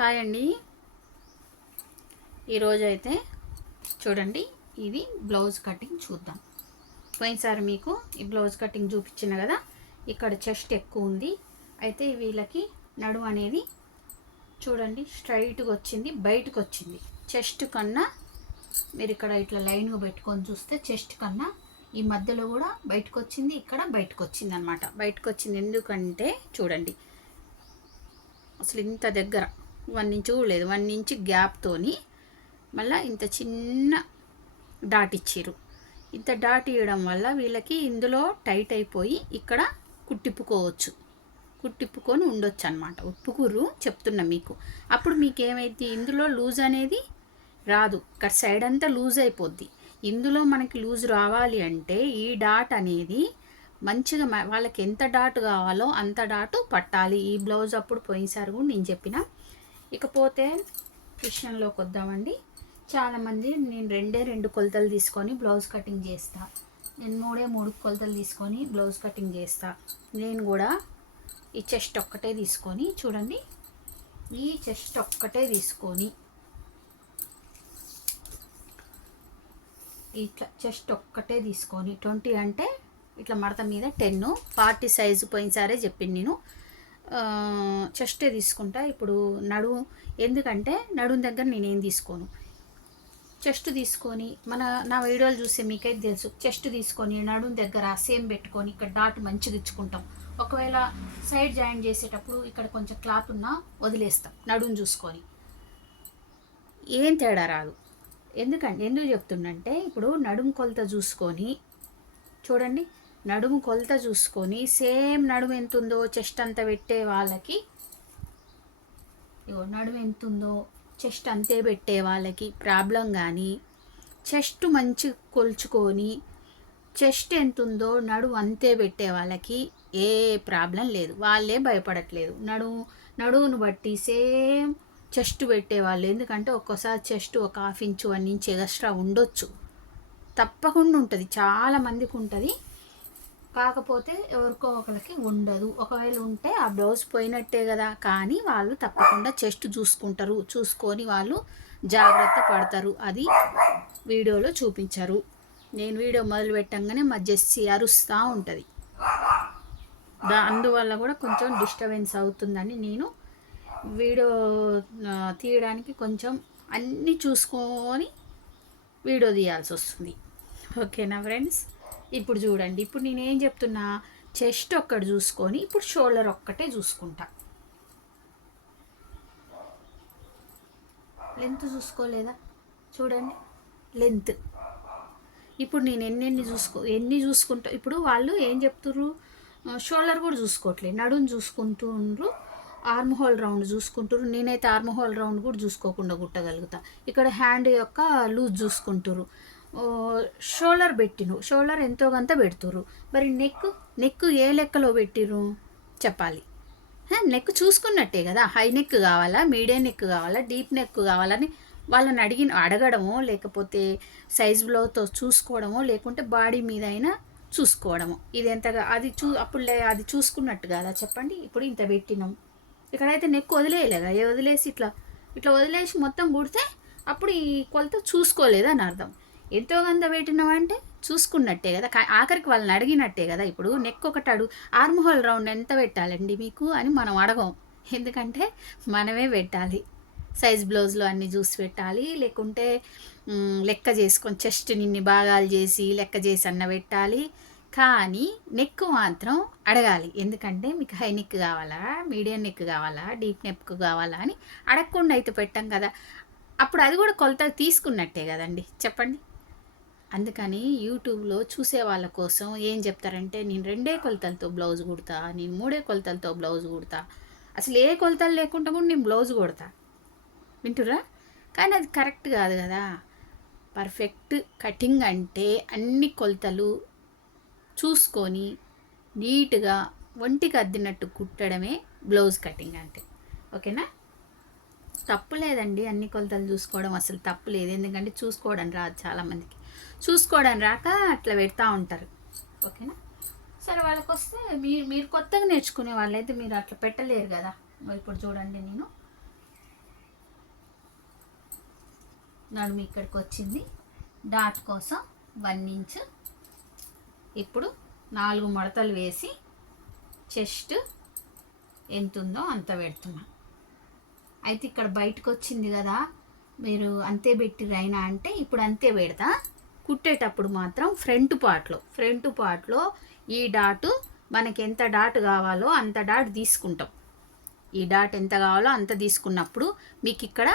Hi అండి. ఈరోజు అయితే చూడండి, ఇది బ్లౌజ్ కటింగ్ చూద్దాం. పోయినసారి మీకు ఈ బ్లౌజ్ కటింగ్ చూపించిన కదా, ఇక్కడ చెస్ట్ ఎక్కువ ఉంది. అయితే వీళ్ళకి నడుము అనేది చూడండి స్ట్రైట్గా వచ్చింది, బయటకు వచ్చింది. చెస్ట్ కన్నా మీరు ఇక్కడ ఇట్లా లైన్గా పెట్టుకొని చూస్తే చెస్ట్ కన్నా ఈ మధ్యలో కూడా బయటకు వచ్చింది, ఇక్కడ బయటకు వచ్చింది అనమాట. బయటకు వచ్చింది ఎందుకంటే చూడండి, అసలు ఇంత దగ్గర 1 ఇంచ్ కూడా లేదు, 1 ఇంచ్ గ్యాప్తోని మళ్ళీ ఇంత చిన్న డాట్ ఇచ్చిర్రు. ఇంత డాట్ ఇవ్వడం వల్ల వీళ్ళకి ఇందులో టైట్ అయిపోయి ఇక్కడ కుట్టిప్పుకోవచ్చు, కుట్టిప్పుకొని ఉండొచ్చు అనమాట. ఉప్పుకుర్రు చెప్తున్నా మీకు. అప్పుడు మీకు ఏమైంది, ఇందులో లూజ్ అనేది రాదు, ఇక్కడ సైడ్ అంతా లూజ్ అయిపోద్ది. ఇందులో మనకి లూజ్ రావాలి అంటే ఈ డాట్ అనేది మంచిగా వాళ్ళకి ఎంత డాట్ కావాలో అంత డాటు పట్టాలి. ఈ బ్లౌజ్ అప్పుడు పోయినసారి కూడా నేను చెప్పిన. ఇకపోతే విషయంలోకి వద్దామండి. చాలామంది నేను 2 కొలతలు తీసుకొని బ్లౌజ్ కటింగ్ చేస్తా, నేను 3 కొలతలు తీసుకొని బ్లౌజ్ కటింగ్ చేస్తా. నేను కూడా ఈ చెస్ట్ ఒక్కటే తీసుకొని చూడండి, ఈ చెస్ట్ ఒక్కటే తీసుకొని ఇట్లా చెస్ట్ ఒక్కటే తీసుకొని 20 అంటే ఇట్లా మడత మీద 10, 40 సైజు పోయినసారే చెప్పింది నేను. చెస్టే తీసుకుంటా. ఇప్పుడు నడుము, ఎందుకంటే నడుము దగ్గర నేనేం తీసుకోను, చెస్ట్ తీసుకొని నా వీడియోలు చూస్తే మీకైతే తెలుసు, చెస్ట్ తీసుకొని నడుము దగ్గర సేమ్ పెట్టుకొని ఇక్కడ డాట్ మంచిగా ఇచ్చుకుంటాం. ఒకవేళ సైడ్ జాయిన్ చేసేటప్పుడు ఇక్కడ కొంచెం క్లాత్ ఉన్నా వదిలేస్తాం నడుము చూసుకొని, ఏం తేడా రాదు. ఎందుకు చెప్తుందంటే ఇప్పుడు నడుము కొలత చూసుకొని చూడండి, నడుము కొలత చూసుకొని సేమ్ నడుము ఎంత ఉందో చెస్ట్ అంతా పెట్టే వాళ్ళకి, నడుము ఎంత ఉందో చెస్ట్ అంతే పెట్టే వాళ్ళకి ప్రాబ్లం. కానీ చెస్ట్ మంచి కొలుచుకొని చెస్ట్ ఎంత ఉందో నడుము అంతే పెట్టే వాళ్ళకి ఏ ప్రాబ్లం లేదు, వాళ్ళే భయపడట్లేదు. నడువును బట్టి సేమ్ చెస్ట్ పెట్టేవాళ్ళు. ఎందుకంటే ఒక్కోసారి చెస్ట్ ఒక 1/2 ఇంచు 1 ఇంచ్ ఎక్స్ట్రా ఉండొచ్చు, తప్పకుండా ఉంటుంది, చాలామందికి ఉంటుంది. కాకపోతే ఎవరికో ఒకరికి ఉండదు. ఒకవేళ ఉంటే ఆ బ్లౌజ్ పోయినట్టే కదా. కానీ వాళ్ళు తప్పకుండా చెస్ట్ చూసుకుంటారు, చూసుకొని వాళ్ళు జాగ్రత్త పడతారు. అది వీడియోలో చూపించరు. నేను వీడియో మొదలు పెట్టంగానే మా జెస్సీ అరుస్తూ ఉంటుంది, అందువల్ల కూడా కొంచెం డిస్టర్బెన్స్ అవుతుందని నేను వీడియో తీయడానికి కొంచెం అన్నీ చూసుకొని వీడియో తీయాల్సి వస్తుంది. ఓకేనా ఫ్రెండ్స్? ఇప్పుడు చూడండి, ఇప్పుడు నేనేం చెప్తున్నా, చెస్ట్ ఒక్కటి చూసుకొని ఇప్పుడు షోల్డర్ ఒక్కటే చూసుకుంటా. లెంత్ చూసుకోలేదా? చూడండి లెంత్. ఇప్పుడు నేను ఎన్ని చూసుకుంటా. ఇప్పుడు వాళ్ళు ఏం చెప్తుర్రు, షోల్డర్ కూడా చూసుకోవట్లేదు, నడుము చూసుకుంటుండ్రు, ఆర్మ్ హోల్ రౌండ్ చూసుకుంటారు. నేనైతే ఆర్మ్ హోల్ రౌండ్ కూడా చూసుకోకుండా కుట్టగలుగుతా. ఇక్కడ హ్యాండ్ యొక్క లూజ్ చూసుకుంటారు, షోల్డర్ షోల్డర్ ఎంతో కొంత పెడుతురు. మరి నెక్ ఏ లెక్కలో పెట్టిర్రు చెప్పాలి. నెక్ చూసుకున్నట్టే కదా, హై నెక్ కావాలా, మీడియం నెక్ కావాలా, డీప్ నెక్ కావాలని వాళ్ళని అడగడమో, లేకపోతే సైజ్ బ్లౌజ్తో చూసుకోవడమో, లేకుంటే బాడీ మీద అయినా చూసుకోవడము. ఇది ఎంతగా అప్పుడు అది చూసుకున్నట్టు కదా చెప్పండి. ఇప్పుడు ఇంత పెట్టినాం, ఇక్కడైతే నెక్ వదిలేయలేదా, వదిలేసి ఇట్లా వదిలేసి మొత్తం కుడితే అప్పుడు ఈ కొలత చూసుకోలేదని అర్థం. ఎంతో కొంత పెట్టినామంటే చూసుకున్నట్టే కదా, ఆఖరికి వాళ్ళని అడిగినట్టే కదా. ఇప్పుడు నెక్ ఒకటి ఆర్మ్ హోల్ రౌండ్ ఎంత పెట్టాలండి మీకు అని మనం అడగం, ఎందుకంటే మనమే పెట్టాలి. సైజ్ బ్లౌజ్లో అన్నీ చూసి పెట్టాలి, లేకుంటే లెక్క చేసుకొని చెస్ట్ నిన్ని భాగాలు చేసి లెక్క చేసి అన్న పెట్టాలి. కానీ నెక్ మాత్రం అడగాలి, ఎందుకంటే మీకు హై నెక్ కావాలా, మీడియం నెక్ కావాలా, డీప్ నెక్ కావాలా అని అడగకుండా అయితే పెట్టాం కదా. అప్పుడు అది కూడా కొలత తీసుకున్నట్టే కదండి చెప్పండి. అందుకని యూట్యూబ్లో చూసే వాళ్ళ కోసం ఏం చెప్తారంటే, నేను 2 కొలతలతో బ్లౌజ్ కుడతా, నేను 3 కొలతలతో బ్లౌజ్ కుడతా, అసలు ఏ కొలతలు లేకుండా కూడా నేను బ్లౌజ్ కుడతా. వింటురా? కానీ అది కరెక్ట్ కాదు కదా. పర్ఫెక్ట్ కటింగ్ అంటే అన్ని కొలతలు చూసుకొని నీట్గా ఒంటికి అద్దినట్టు కుట్టడమే బ్లౌజ్ కటింగ్ అంటే. ఓకేనా? తప్పు లేదండి, అన్ని కొలతలు చూసుకోవడం అసలు తప్పు లేదు. ఎందుకంటే చూసుకోవడం రాదు, చాలామందికి చూసుకోవడం రాక అట్లా పెడతా ఉంటారు. ఓకేనా? సరే, వాళ్ళకి వస్తే మీరు కొత్తగా నేర్చుకునే వాళ్ళైతే మీరు అట్లా పెట్టలేరు కదా. ఇప్పుడు చూడండి, నేను నడుము ఇక్కడికి వచ్చింది. డాట్ కోసం 1 ఇంచ్. ఇప్పుడు 4 మడతలు వేసి చెస్ట్ ఎంత ఉందో అంత పెడుతున్నా. అయితే ఇక్కడ బయటకు వచ్చింది కదా, మీరు అంతే పెట్టిరైనా అంటే ఇప్పుడు అంతే పెడతా. కుట్టేటప్పుడు మాత్రం ఫ్రంట్ పార్ట్లో ఈ డాటు మనకి ఎంత డాట్ కావాలో అంత డాట్ తీసుకుంటాం. ఈ డాట్ ఎంత కావాలో అంత తీసుకున్నప్పుడు మీకు ఇక్కడ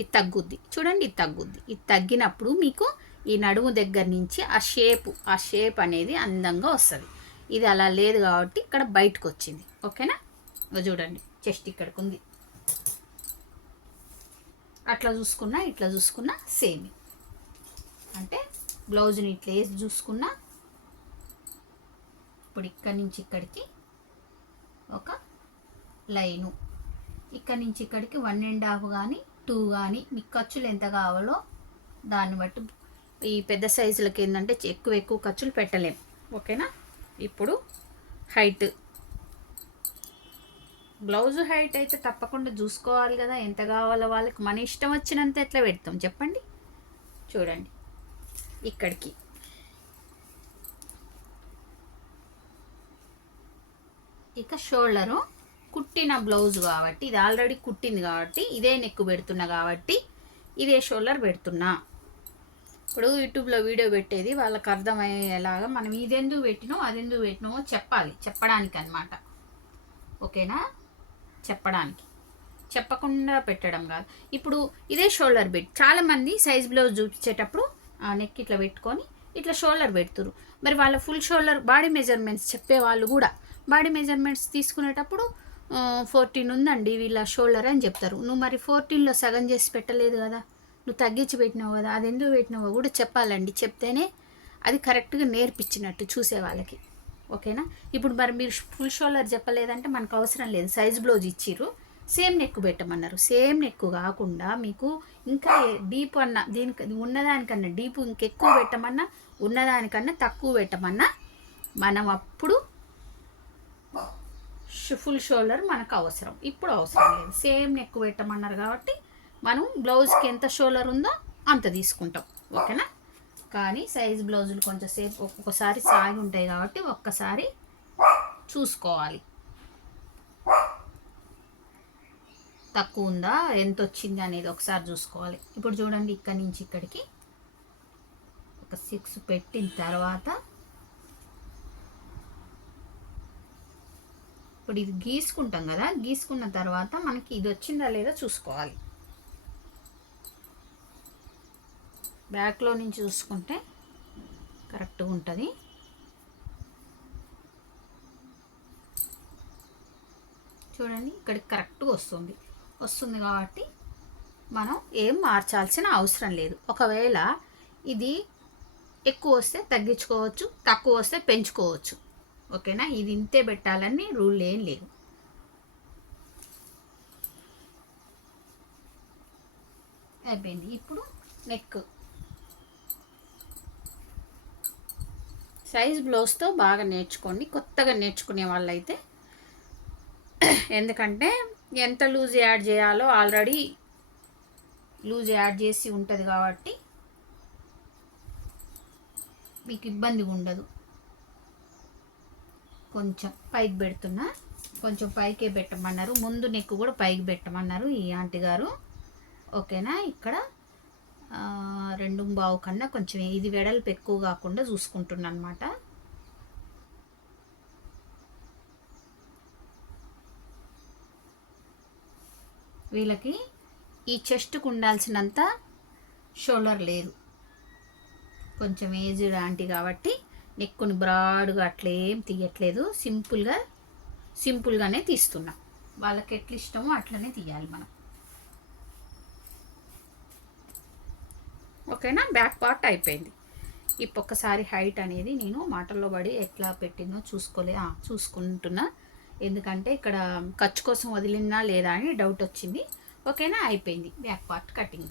ఇది తగ్గుద్ది. చూడండి, ఇది తగ్గుద్ది. ఇది తగ్గినప్పుడు మీకు ఈ నడుము దగ్గర నుంచి ఆ షేప్ అనేది అందంగా వస్తుంది. ఇది అలా లేదు కాబట్టి ఇక్కడ బయటకు వచ్చింది. ఓకేనా? చూడండి, చెస్ట్ ఇక్కడికి ఉంది. అట్లా చూసుకున్నా ఇట్లా చూసుకున్నా సేమ్. అంటే బ్లౌజ్ని ఇట్లా వేసి చూసుకున్నా. ఇప్పుడు ఇక్కడి నుంచి ఇక్కడికి ఒక లైను, ఇక్కడి నుంచి ఇక్కడికి 1.5 కానీ 2 కానీ మీకు ఖర్చులు ఎంత కావాలో దాన్ని బట్టి. ఈ పెద్ద సైజులకి ఏంటంటే ఎక్కువ ఖర్చులు పెట్టలేం. ఓకేనా? ఇప్పుడు హైట్, బ్లౌజ్ హైట్ అయితే తప్పకుండా చూసుకోవాలి కదా, ఎంత కావాలో వాళ్ళకి. మన ఇష్టం వచ్చినంత ఎట్లా పెడతాం చెప్పండి. చూడండి, ఇక్కడికి ఇక షోల్డరు కుట్టిన బ్లౌజ్ కాబట్టి, ఇది ఆల్రెడీ కుట్టింది కాబట్టి ఇదే నెక్ పెడుతున్నా కాబట్టి ఇదే షోల్డర్ పెడుతున్నా. ఇప్పుడు యూట్యూబ్లో వీడియో పెట్టేది వాళ్ళకి అర్థమయ్యేలాగా మనం ఇదెందుకు పెట్టినామో అదెందుకు పెట్టినామో చెప్పాలి, చెప్పడానికి అన్నమాట. ఓకేనా? చెప్పడానికి, చెప్పకుండా పెట్టడం కాదు. ఇప్పుడు ఇదే షోల్డర్ పెట్టి చాలామంది సైజ్ బ్లౌజ్ చూపించేటప్పుడు నెక్ ఇట్లా పెట్టుకొని ఇట్లా షోల్డర్ పెడుతురు. మరి వాళ్ళ ఫుల్ షోల్డర్ బాడీ మెజర్మెంట్స్ చెప్పేవాళ్ళు కూడా బాడీ మెజర్మెంట్స్ తీసుకునేటప్పుడు 14 ఉందండి వీళ్ళ షోల్డర్ అని చెప్తారు. నువ్వు మరి 14లో సగం చేసి పెట్టలేదు కదా, నువ్వు తగ్గించి పెట్టినావు కదా, అది ఎందుకు పెట్టినావో కూడా చెప్పాలండి. చెప్తేనే అది కరెక్ట్గా నేర్పించినట్టు చూసే వాళ్ళకి. ఓకేనా? ఇప్పుడు మరి మీరు ఫుల్ షోల్డర్ చెప్పలేదంటే మనకు అవసరం లేదు. సైజ్ బ్లౌజ్ ఇచ్చిర్రు, సేమ్ నెక్ పెట్టమన్నారు. సేమ్ నెక్ కాకుండా మీకు ఇంకా డీప్ అన్న, దీనికి ఉన్నదానికన్నా డీప్ ఇంకెక్కువ పెట్టమన్నా, ఉన్నదానికన్నా తక్కువ పెట్టమన్నా మనం అప్పుడు ఫుల్ షోల్డర్ మనకు అవసరం. ఇప్పుడు అవసరం లేదు. సేమ్ నెక్ పెట్టమన్నారు కాబట్టి మనం బ్లౌజ్కి ఎంత షోల్డర్ ఉందో అంత తీసుకుంటాం. ఓకేనా? కానీ సైజ్ బ్లౌజులు కొంచెంసేపు ఒక్కొక్కసారి సాగి ఉంటాయి కాబట్టి ఒక్కసారి చూసుకోవాలి, తక్కువ ఉందా ఎంత వచ్చింది అనేది ఒకసారి చూసుకోవాలి. ఇప్పుడు చూడండి, ఇక్కడి నుంచి ఇక్కడికి ఒక 6 పెట్టిన తర్వాత ఇప్పుడు ఇది గీసుకుంటాం కదా, గీసుకున్న తర్వాత మనకి ఇది వచ్చిందా లేదా చూసుకోవాలి. బ్యాక్లో నుంచి చూసుకుంటే కరెక్ట్గా ఉంటుంది. చూడండి, ఇక్కడికి కరెక్ట్గా వస్తుంది కాబట్టి మనం ఏం మార్చాల్సిన అవసరం లేదు. ఒకవేళ ఇది ఎక్కువ వస్తే తగ్గించుకోవచ్చు, తక్కువ వస్తే పెంచుకోవచ్చు. ఓకేనా? ఇది ఇంతే పెట్టాలని రూల్ ఏం లేదు. అయిపోయింది. ఇప్పుడు నెక్ సైజ్ బ్లౌజ్తో బాగా నేర్చుకోండి, కొత్తగా నేర్చుకునే వాళ్ళైతే. ఎందుకంటే ఎంత లూజ్ యాడ్ చేయాలో ఆల్రెడీ లూజ్ యాడ్ చేసి ఉంటుంది కాబట్టి మీకు ఇబ్బందిగా ఉండదు. కొంచెం పైకి పెడుతున్నా, కొంచెం పైకే పెట్టమన్నారు. ముందు నెక్ కూడా పైకి పెట్టమన్నారు ఈ ఆంటీ గారు. ఓకేనా? ఇక్కడ 2.5 కన్నా కొంచెం ఇది వెడల్పు ఎక్కువ కాకుండా చూసుకుంటున్నా అనమాట. వీళ్ళకి ఈ చెస్ట్కు ఉండాల్సినంత షోల్డర్ లేదు, కొంచెం ఏజ్డ్ ఆంటీ కాబట్టి నెక్కుని బ్రాడ్గా అట్లేం తీయట్లేదు, సింపుల్గానే తీస్తున్నా. వాళ్ళకి ఎట్లా ఇష్టమో అట్లనే తీయాలి మనం. ఓకేనా? బ్యాక్ పార్ట్ అయిపోయింది. ఒక్కసారి హైట్ అనేది నేను మాటల్లో పడి ఎట్లా పెట్టిందో చూసుకుంటున్నా. ఎందుకంటే ఇక్కడ ఖర్చు కోసం వదిలిందా లేదా అని డౌట్ వచ్చింది. ఓకేనా? అయిపోయింది బ్యాక్ పార్ట్ కటింగ్.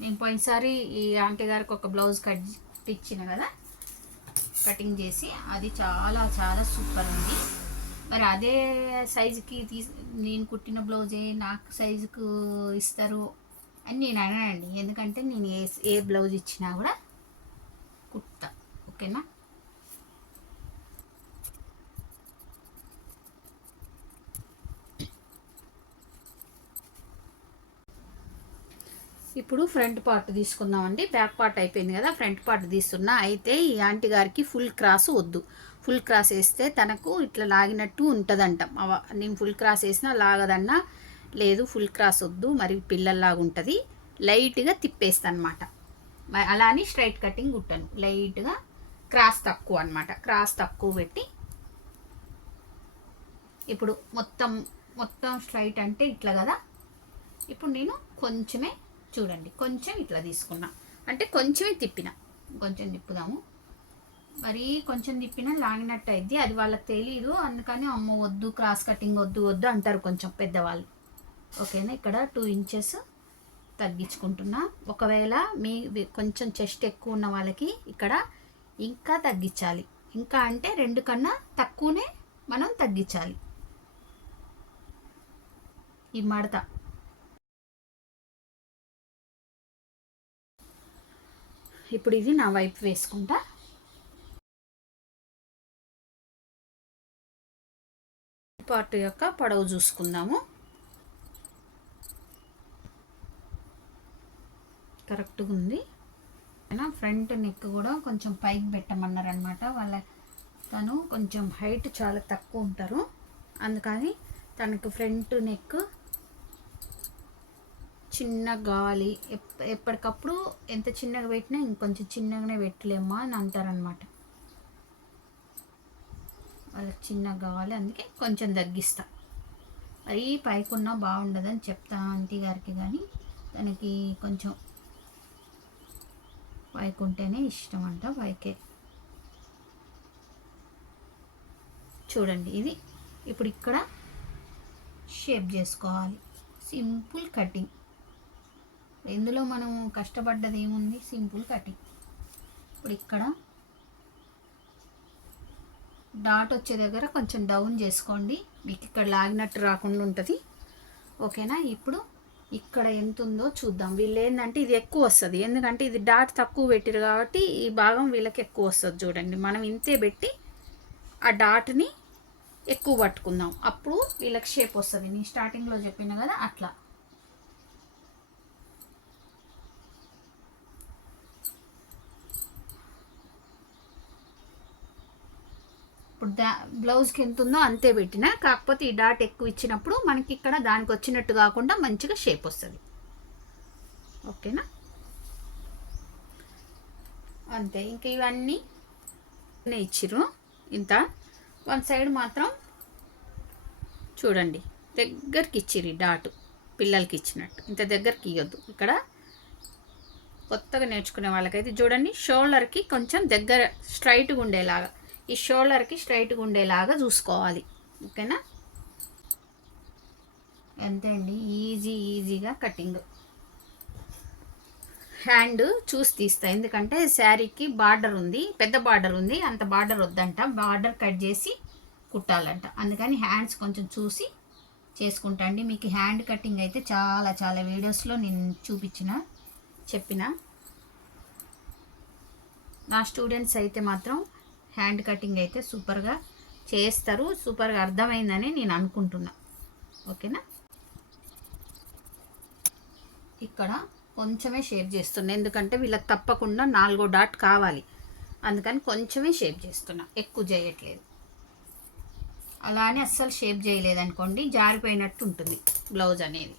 నేను పోయినసారి ఈ ఆంటీ గారికి ఒక బ్లౌజ్ కట్ ఇచ్చిన కదా, కటింగ్ చేసి, అది చాలా చాలా సూపర్ ఉంది. మరి అదే సైజుకి నేను కుట్టిన బ్లౌజే నాకు సైజుకు ఇస్తారు అని నేను అనండి. ఎందుకంటే నేను ఏ బ్లౌజ్ ఇచ్చినా కూడా కుట్తా. ఓకేనా? ఇప్పుడు ఫ్రంట్ పార్ట్ తీసుకుందామండి. బ్యాక్ పార్ట్ అయిపోయింది కదా, ఫ్రంట్ పార్ట్ తీస్తున్నా. అయితే ఈ ఆంటీ గారికి ఫుల్ క్రాస్ వద్దు. ఫుల్ క్రాస్ వేస్తే తనకు ఇట్లా లాగినట్టు ఉంటుందంట. నేను ఫుల్ క్రాస్ వేసినా లాగదన్నా, లేదు ఫుల్ క్రాస్ వద్దు మరి పిల్లల్లాగా ఉంటుంది, లైట్గా తిప్పేస్తాను అనమాట. అలా అని స్ట్రైట్ కటింగ్ కుట్టాను, లైట్గా క్రాస్ తక్కువ అనమాట. క్రాస్ తక్కువ పెట్టి ఇప్పుడు మొత్తం మొత్తం స్ట్రైట్ అంటే ఇట్లా కదా. ఇప్పుడు నేను కొంచెమే చూడండి, కొంచెం ఇట్లా తీసుకున్నా, అంటే కొంచెమే తిప్పిన. కొంచెం తిప్పుదాము, మరి కొంచెం తిప్పినా లాగినట్టు అయింది. అది వాళ్ళకి తెలీదు, అందుకని అమ్మ వద్దు క్రాస్ కటింగ్ వద్దు వద్దు అంటారు కొంచెం పెద్దవాళ్ళు. ఓకేనా? ఇక్కడ 2 ఇంచెస్ తగ్గించుకుంటున్నా. ఒకవేళ మీ కొంచెం చెస్ట్ ఎక్కువ ఉన్న వాళ్ళకి ఇక్కడ ఇంకా తగ్గించాలి. ఇంకా అంటే 2 కన్నా తక్కువనే మనం తగ్గించాలి ఈ మడత. ఇప్పుడు ఇది నా వైపు వేసుకుంటా. పార్ట్ యొక్క పొడవు చూసుకుందాము. కరెక్ట్గా ఉంది. ఫ్రంట్ నెక్ కూడా కొంచెం పైకి పెట్టమన్నారు అనమాట. తను కొంచెం హైట్ చాలా తక్కువ ఉంటారు, అందుకని తనకు ఫ్రంట్ నెక్ చిన్నగా కావాలి. ఎప్పటికప్పుడు ఎంత చిన్నగా పెట్టినా ఇంకొంచెం చిన్నగానే పెట్టలేమా అని అంటారనమాట. వాళ్ళకి చిన్నగా కావాలి, అందుకే కొంచెం తగ్గిస్తా. అది పైకున్నా బాగుండదని చెప్తా ఆంటీ గారికి, కానీ తనకి కొంచెం పైకి ఉంటేనే ఇష్టం అంట. పైకే చూడండి ఇది. ఇప్పుడు ఇక్కడ షేప్ చేసుకోవాలి, సింపుల్ కటింగ్. ఇందులో మనం కష్టపడ్డది ఏముంది, సింపుల్ కటింగ్. ఇప్పుడు ఇక్కడ డాట్ వచ్చే దగ్గర కొంచెం డౌన్ చేసుకోండి, మీకు ఇక్కడ లాగినట్టు రాకుండా ఉంటుంది. ఓకేనా? ఇప్పుడు ఇక్కడ ఎంత ఉందో చూద్దాం. వీళ్ళు ఏంటంటే ఇది ఎక్కువ వస్తుంది, ఎందుకంటే ఇది డాట్ తక్కువ పెట్టారు కాబట్టి ఈ భాగం వీళ్ళకి ఎక్కువ వస్తుంది. చూడండి, మనం ఇంతే పెట్టి ఆ డాట్ని ఎక్కువ పట్టుకుందాం, అప్పుడు వీళ్ళకి షేప్ వస్తుంది. నేను స్టార్టింగ్లో చెప్పిన కదా అట్లా. ఇప్పుడు బ్లౌజ్కి ఎంత ఉందో అంతే పెట్టిన, కాకపోతే ఈ డాట్ ఎక్కువ ఇచ్చినప్పుడు మనకి ఇక్కడ దానికి వచ్చినట్టు కాకుండా మంచిగా షేప్ వస్తుంది. ఓకేనా? అంతే, ఇంకా ఇవన్నీ ఇచ్చిర్రు. ఇంత వన్ సైడ్ మాత్రం చూడండి దగ్గరికి ఇచ్చిర్రు డాట్, పిల్లలకి ఇచ్చినట్టు. ఇంత దగ్గరికి ఇవ్వద్దు. ఇక్కడ కొత్తగా నేర్చుకునే వాళ్ళకైతే చూడండి, షోల్డర్కి కొంచెం దగ్గర స్ట్రైట్గా ఉండేలాగా, ఈ షోల్డర్కి స్ట్రైట్గా ఉండేలాగా చూసుకోవాలి. ఓకేనా? అంతే అండి, ఈజీగా కటింగ్. హ్యాండ్ చూసి తీస్తా, ఎందుకంటే శారీకి బార్డర్ ఉంది, పెద్ద బార్డర్ ఉంది, అంత బార్డర్ వద్దంట, బార్డర్ కట్ చేసి కుట్టాలంట. అందుకని హ్యాండ్స్ కొంచెం చూసి చేసుకుంటా అండి. మీకు హ్యాండ్ కటింగ్ అయితే చాలా వీడియోస్లో నేను చెప్పిన. నా స్టూడెంట్స్ అయితే మాత్రం హ్యాండ్ కటింగ్ అయితే సూపర్గా చేస్తారు, సూపర్గా అర్థమైందని నేను అనుకుంటున్నా. ఓకేనా? ఇక్కడ కొంచెమే షేప్ చేస్తున్నా, ఎందుకంటే వీళ్ళకి తప్పకుండా 4వ డాట్ కావాలి, అందుకని కొంచెమే షేప్ చేస్తున్నా, ఎక్కువ చేయట్లేదు. అలానే అస్సలు షేప్ చేయలేదనుకోండి జారిపోయినట్టు ఉంటుంది బ్లౌజ్ అనేది.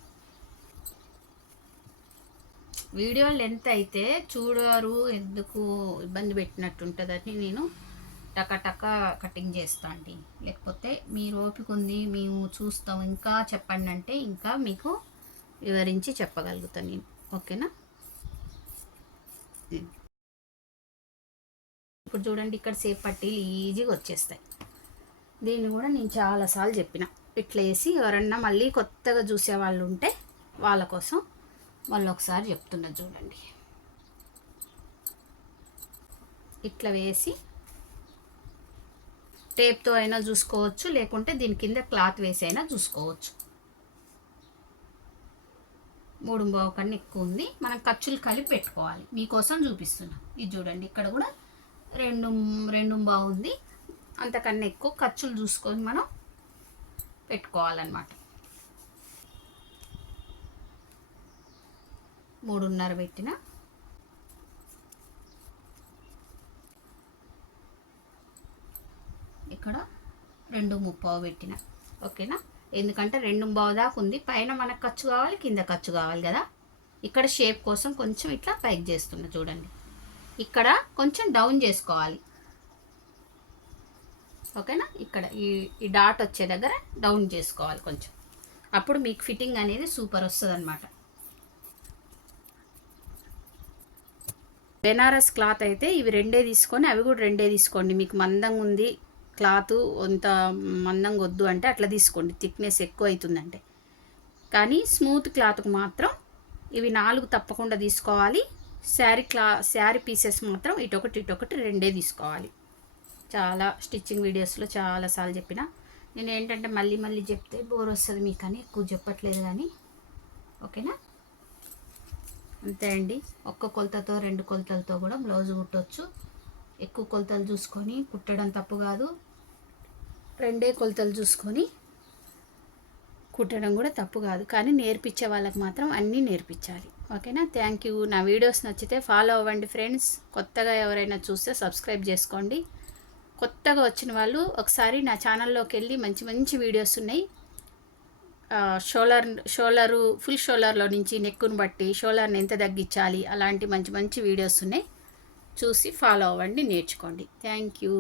వీడియో లెంత్ అయితే చూడరు, ఎందుకు ఇబ్బంది పెట్టినట్టు ఉంటుందని నేను టక కటింగ్ చేస్తా అండి. లేకపోతే మీరు ఓపిక ఉంది, మేము చూస్తాం, ఇంకా చెప్పండి అంటే ఇంకా మీకు వివరించి చెప్పగలుగుతాను నేను. ఓకేనా? ఇప్పుడు చూడండి, ఇక్కడ సేప్ పట్టీలు ఈజీగా వచ్చేస్తాయి. దీన్ని కూడా నేను చాలాసార్లు చెప్పిన, ఇట్లా వేసి ఎవరన్నా మళ్ళీ కొత్తగా చూసే వాళ్ళు ఉంటే వాళ్ళ కోసం మళ్ళీ ఒకసారి చెప్తున్నా. చూడండి, ఇట్లా వేసి టేప్తో అయినా చూసుకోవచ్చు, లేకుంటే దీని కింద క్లాత్ వేసి అయినా చూసుకోవచ్చు. 3.5 కన్నా ఎక్కువ ఉంది. మనం ఖర్చులు కలిపి పెట్టుకోవాలి. మీకోసం చూపిస్తున్నా. ఇది చూడండి, ఇక్కడ కూడా 2.5 ఉంది. అంతకన్నా ఎక్కువ ఖర్చులు చూసుకొని మనం పెట్టుకోవాలన్నమాట. 3.5 పెట్టిన. ఇక్కడ 2.30 పెట్టిన. ఓకేనా? ఎందుకంటే 2.5 దాకా ఉంది. పైన మనకు ఖర్చు కావాలి, కింద ఖర్చు కావాలి కదా. ఇక్కడ షేప్ కోసం కొంచెం ఇట్లా పైకి చేస్తున్నా చూడండి. ఇక్కడ కొంచెం డౌన్ చేసుకోవాలి. ఓకేనా? ఇక్కడ ఈ డాట్ వచ్చే దగ్గర డౌన్ చేసుకోవాలి కొంచెం. అప్పుడు మీకు ఫిట్టింగ్ అనేది సూపర్ వస్తుంది అన్నమాట. బెనారస్ క్లాత్ అయితే ఇవి 2 తీసుకొని అవి కూడా 2 తీసుకోండి. మీకు మందంగా ఉంది క్లాత్, అంత మందంగా వద్దు అంటే అట్లా తీసుకోండి, థిక్నెస్ ఎక్కువ అవుతుందంటే. కానీ స్మూత్ క్లాత్కు మాత్రం ఇవి 4 తప్పకుండా తీసుకోవాలి. శారీ పీసెస్ మాత్రం ఇటొకటి 2 తీసుకోవాలి. చాలా స్టిచ్చింగ్ వీడియోస్లో చాలాసార్లు చెప్పిన. నేను ఏంటంటే మళ్ళీ చెప్తే బోర్ వస్తుంది మీకని ఎక్కువ చెప్పట్లేదు కానీ. ఓకేనా? అంతే అండి. ఒక్క కొలతతో 2 కొలతలతో కూడా బ్లౌజ్ కుట్టవచ్చు. ఎక్కువ కొలతలు చూసుకొని కుట్టడం తప్పు కాదు, 2 కొలతలు చూసుకొని కుట్టడం కూడా తప్పు కాదు. కానీ నేర్పించే వాళ్ళకి మాత్రం అన్నీ నేర్పించాలి. ఓకేనా? Thank you. నా వీడియోస్ నచ్చితే ఫాలో అవ్వండి ఫ్రెండ్స్. కొత్తగా ఎవరైనా చూస్తే సబ్స్క్రైబ్ చేసుకోండి. కొత్తగా వచ్చిన వాళ్ళు ఒకసారి నా ఛానల్లోకి వెళ్ళి మంచి వీడియోస్ ఉన్నాయి. షోలరు ఫుల్ షోలర్లో నుంచి నెక్కును బట్టి షోలర్ని ఎంత తగ్గించాలి అలాంటి మంచి వీడియోస్ ఉన్నాయి. చూసి ఫాలో అవ్వండి, నేర్చుకోండి. Thank you.